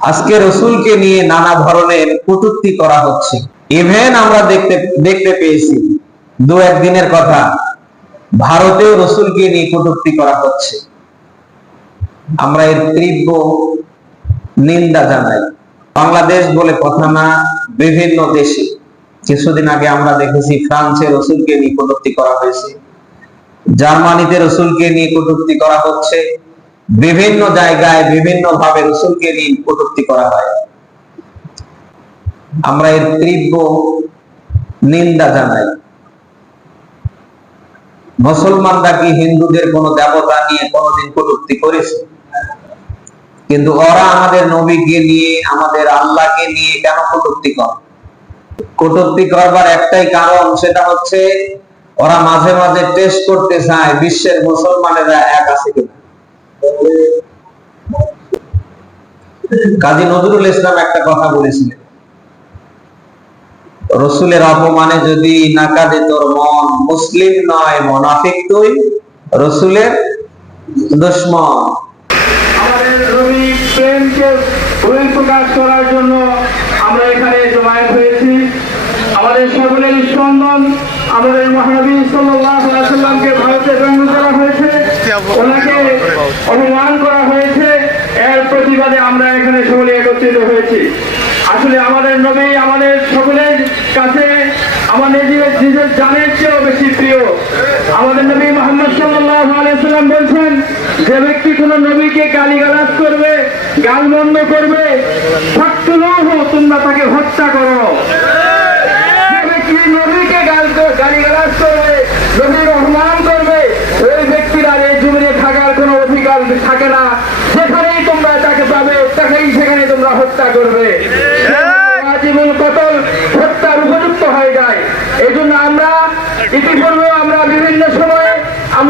আজকে রসুলকে নিয়ে নানা ধরনের কটূক্তি করা হচ্ছে। ইভেন আমরা দেখতে দেখতে পেয়েছি দু একদিনের কথা, ভারতেও রসুলকে নিয়ে কটূক্তি করা হচ্ছে। আমরা এর তীব্র নিন্দা জানাই। বাংলাদেশ বলে কথা না, বিভিন্ন দেশে। কিছুদিন আগে আমরা দেখেছি ফ্রান্সে রসুলকে নিয়ে কটূক্তি করা হয়েছে। জার্মানিতে রসুলকে নিয়ে কটুক্তি করা হচ্ছে। বিভিন্ন জায়গায় বিভিন্ন ভাবে রসুলকে নিয়ে কটূক্তি করা হয়। আমরা এর তীব্র নিন্দা জানাই। মুসলমানরা কি হিন্দুদের কোন দেবতা নিয়ে কোনদিন কটূক্তি করেছে? কিন্তু ওরা আমাদের নবীকে নিয়ে, আমাদের আল্লাহকে নিয়ে কেন কটূক্তি করে? কটূক্তি করবার একটাই কারণ সেটা হচ্ছে, ওরা মাঝে মাঝে টেস্ট করতে চায় বিশ্বের মুসলমানেরা এক আছে কিনা। কাজী নজরুল ইসলাম একটা কথা বলেছিলেন, রসুলের অপমানে যদি না কাঁদে তোর মন, মুসলিম নয়, মনাফিক তুই, রসুলের দুশ্মন। আমাদের নবী প্রেমকে বহিঃপ্রকাশ করার ভারতে ব্যঙ্গ করা হয়েছে। ওনাকে অপমান করা হয়েছে। এর প্রতিবাদে আমরা এখানে সকলে একত্রিত হয়েছি। আসলে আমাদের নবী আমাদের সকলের কাছে আমাদের নিজের জানের চেয়েও বেশি প্রিয়। আমাদের নবী মোহাম্মদ আলাইসাল্লাম বলছেন, যে ব্যক্তি কোন নবীকে গালিগালাজ করবে, গালমন্দ করবে ফাট্টুলহ তোমরা তাকে হত্যা করো। ব্যক্তি নবীকে গাল গালিগালাজ করবে নবীর অপমান করবে ওই ব্যক্তির আর এই জীবনে থাকার কোনো অধিকার থাকে না যেখানেই তোমরা তাকে পাবে তাকেই সেখানে তোমরা হত্যা করবে জীবন কতল হত্যার উপযুক্ত হয়ে যায় এই জন্য আমরা ইতিপূর্বে আমরা বিভিন্ন সময়ে আমরা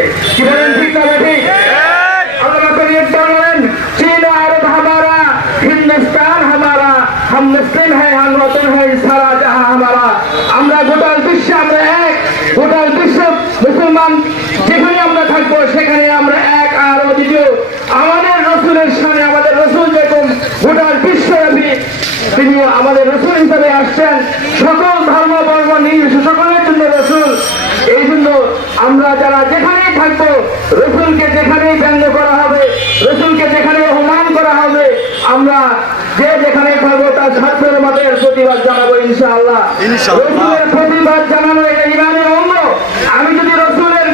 কি বলেন ঠিক না ঠিক। আল্লাহ চীন আর হামারা হিন্দুস্তান হামারা মুসলিম হ্যাঁ রতন হ্যাঁ সারা জাহা হামারা। আমরা গোটাল বিশ্বে আমরা এক। গোটাল বিশ্ব মুসলমান যেখানে আমরা থাকব সেখানে আমরা এক। আর আমাদের রসুলের সামনে আমাদের রসুল যেরকম গোটাল বিশ্বব্যাপী তিনি আমাদের রসুল হিসাবে আসছেন। সকল ধর্ম বর্ণ নির্বিশেষ সকলের জন্য রসুল। এই জন্য আমরা যারা যেখানে থাকব। রসুলকে যেখানেই ব্যঙ্গ করা হবে রসুলকে যেখানে অপমান করা হবে আমরা যে যেখানে থাকব তার ছাত্রের মতের প্রতিবাদ জানাব ইনশাআল্লাহ। রসুলের প্রতিবাদ জানানো এটা ইমানের অঙ্গ। আমি যদি রসুলের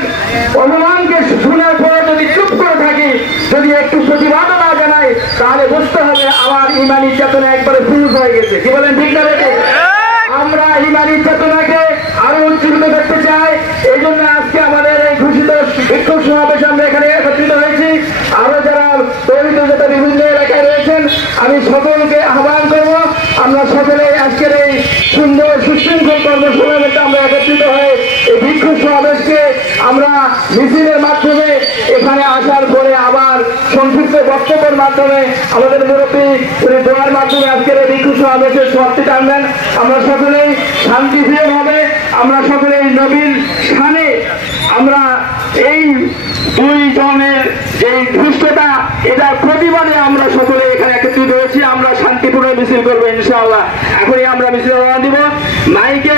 অপমানকে শোনার পরে যদি চুপ করে থাকি যদি একটু প্রতিবাদও না জানাই তাহলে বুঝতে হবে আমার ইমানি চেতনা একবারে ফিউজ হয়ে গেছে। কি বলেন ঠিক না বেঠিক? আমরা ইমানি চেতনাকে আরও উজ্জীবিত করতে চাই এই জন্য আজকে আমাদের এই ঘোষিত বিক্ষোভ সমাবেশে আমরা এখানে একত্রিত হয়েছি আরও যারা তৈরিত যত বিভিন্ন এলাকায় রয়েছেন আমি সকলকে আহ্বান করব, আমরা সকলে আজকের এই সুন্দর সুশৃঙ্খল কর্মসমাবেশে আমরা একত্রিত হয়ে এই বিক্ষোভ সমাবেশকে আমরা মিছিলের মাধ্যমে এখানে আসার পরে আবার সংক্ষিপ্ত বক্তব্যের মাধ্যমে আমাদের মুরব্বী উনি দোয়ার মাধ্যমে আজকের এই বিক্ষোভ সমাবেশের সমাপ্তি টানবেন। আমরা সকলেই শান্তিপ্রিয় ভাবে আমরা সকলেই নবীন স্থানে আমরা এই দুই জনের যে দুষ্টতা এটার প্রতিবাদে আমরা সকলে এখানে একত্রিত হয়েছি আমরা শান্তিপূর্ণ মিছিল করব ইনশাআল্লাহ এখনই আমরা মিছিল রওনা দিব মাইকে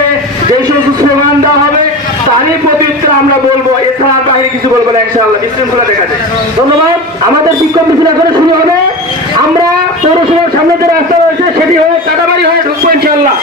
যে সমস্ত স্লোগান দেওয়া হবে তারই প্রত্যুত্তর আমরা বলব এছাড়া আর বাইরে কিছু বলব না, ইনশাআল্লাহ, বিশৃঙ্খলা দেখা যায়। ধন্যবাদ, আমাদের বিক্ষোভ মিছিল এখানে শুরু হবে। আমরা পৌরসভার সামনে যে রাস্তা রয়েছে, সেটি হয়ে কাটাবাড়ি হয়ে ঢুকবো, ইনশাআল্লাহ।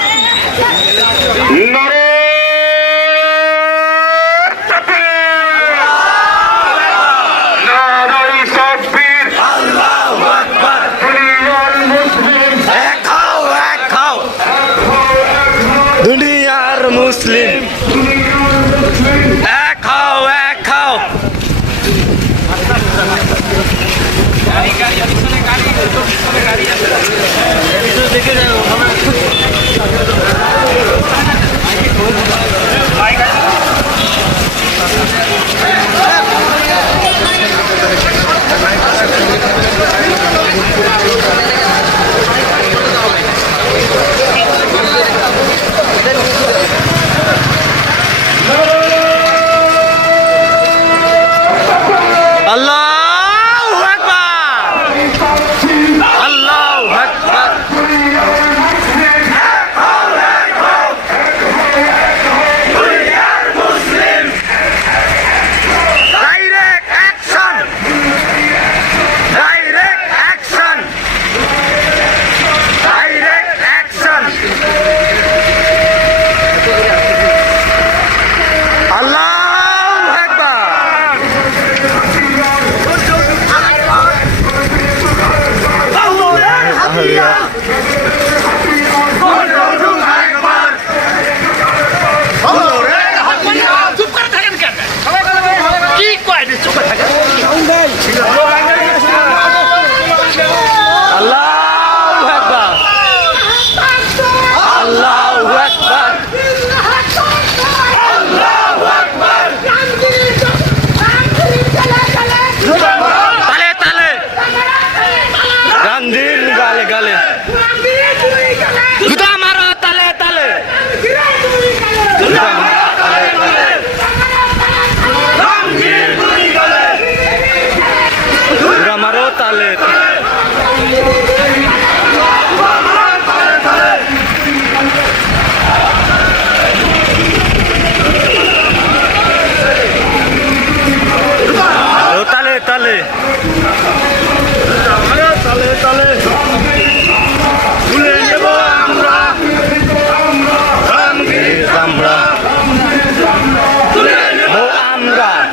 是吧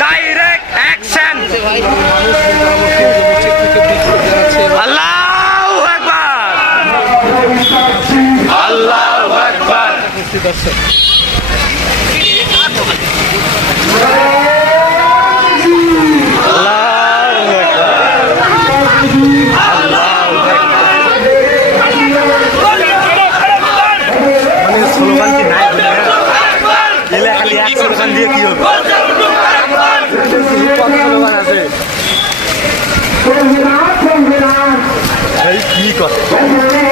ডাইরেক্ট অ্যাকশন আল্লাহ একবার আল্লাহ একবার দর্শক Cristo.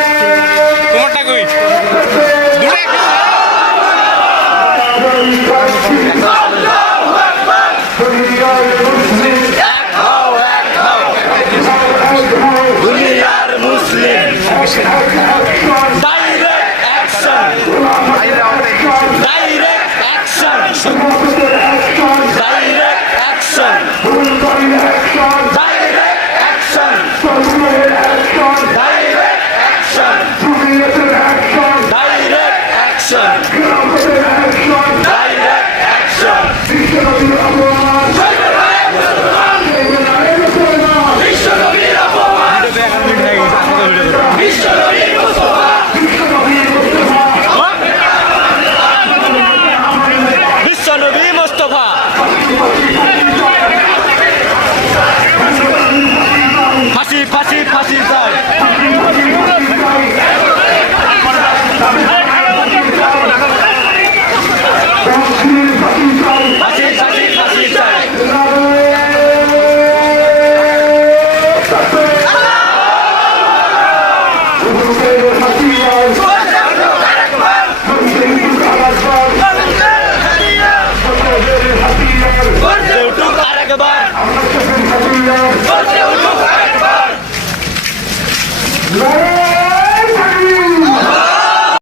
Não!